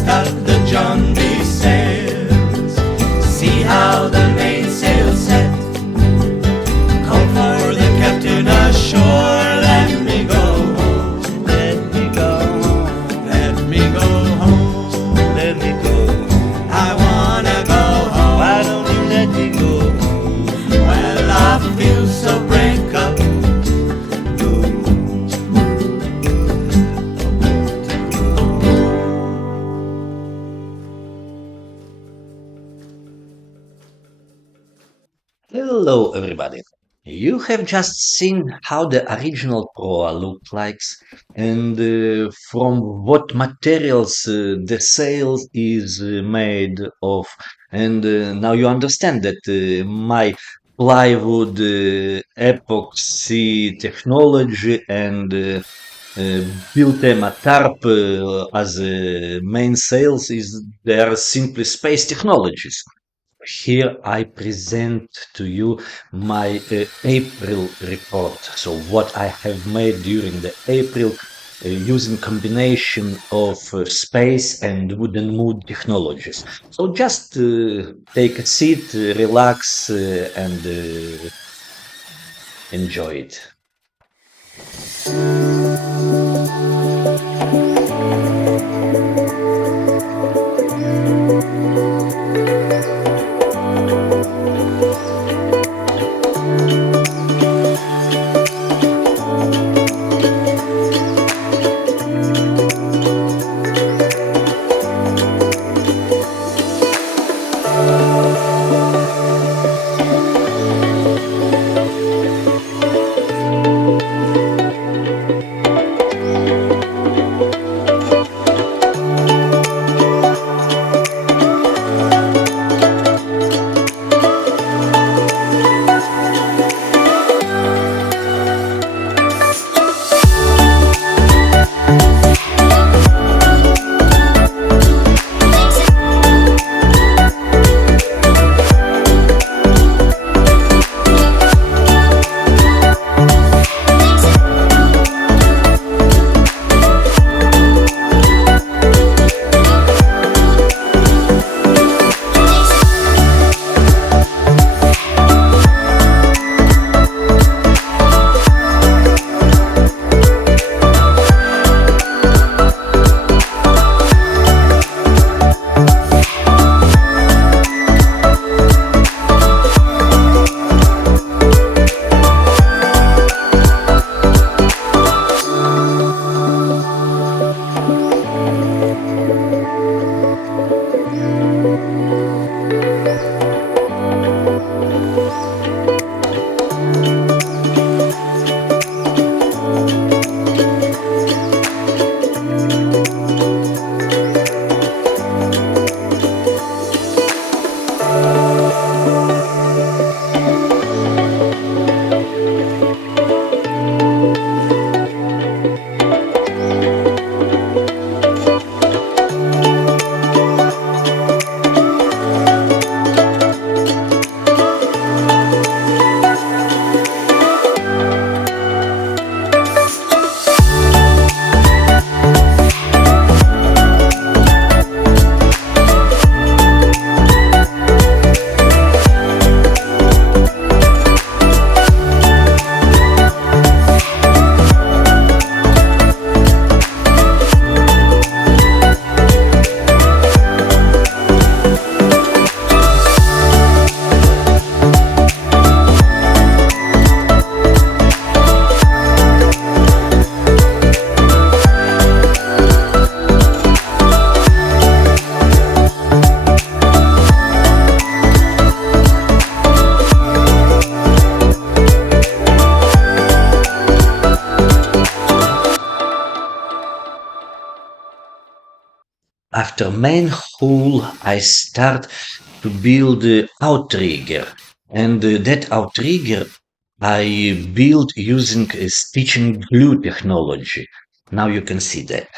start the John B. sails. See how the mainsail set. Call for the captain ashore. Let me go home. Let me go home. Let me go home. Let me go home. I wanna go home. Why don't you let me go home? Well, I feel so break up. Hello, everybody. You have just seen how the original proa looked like and from what materials the sail is made of. And now you understand that my plywood epoxy technology and built them a tarp as main sails is they are simply space technologies. Here I present to you my April report. So what I have made during the April using combination of space and wooden mood technologies. So just take a seat, relax, and enjoy it. After main hull, I start to build Outrigger, and that Outrigger I built using stitching glue technology. Now you can see that.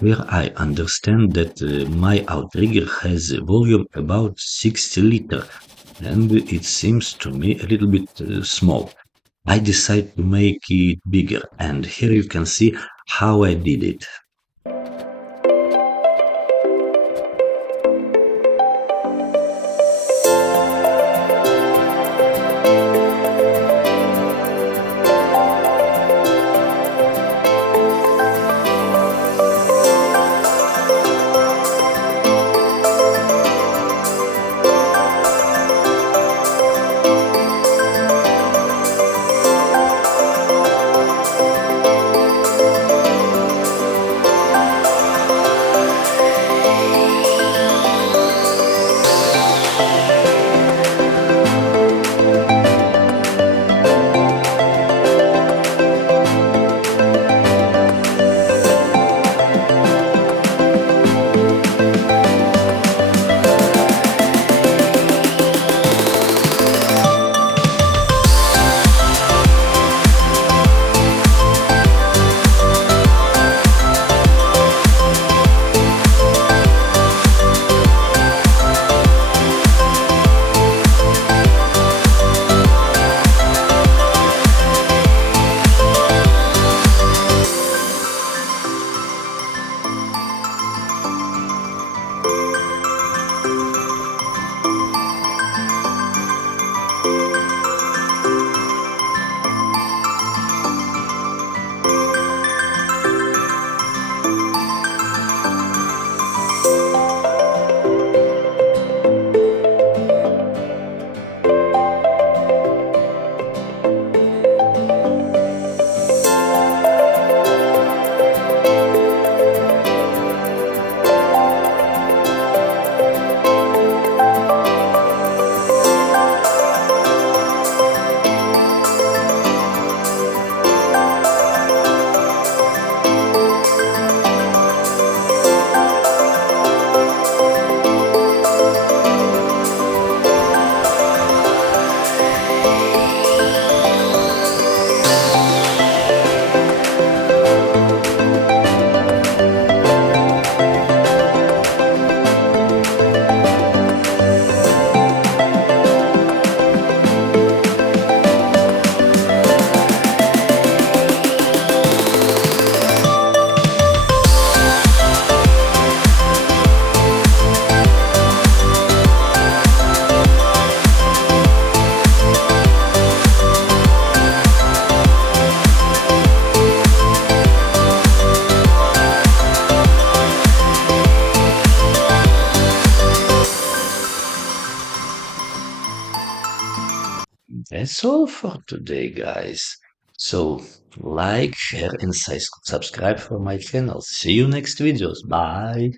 where I understand that my outrigger has a volume about 60 liter, and it seems to me a little bit small. I decided to make it bigger, and here you can see how I did it. That's all for today, guys. So, like, share, and subscribe for my channel. See you next videos. Bye.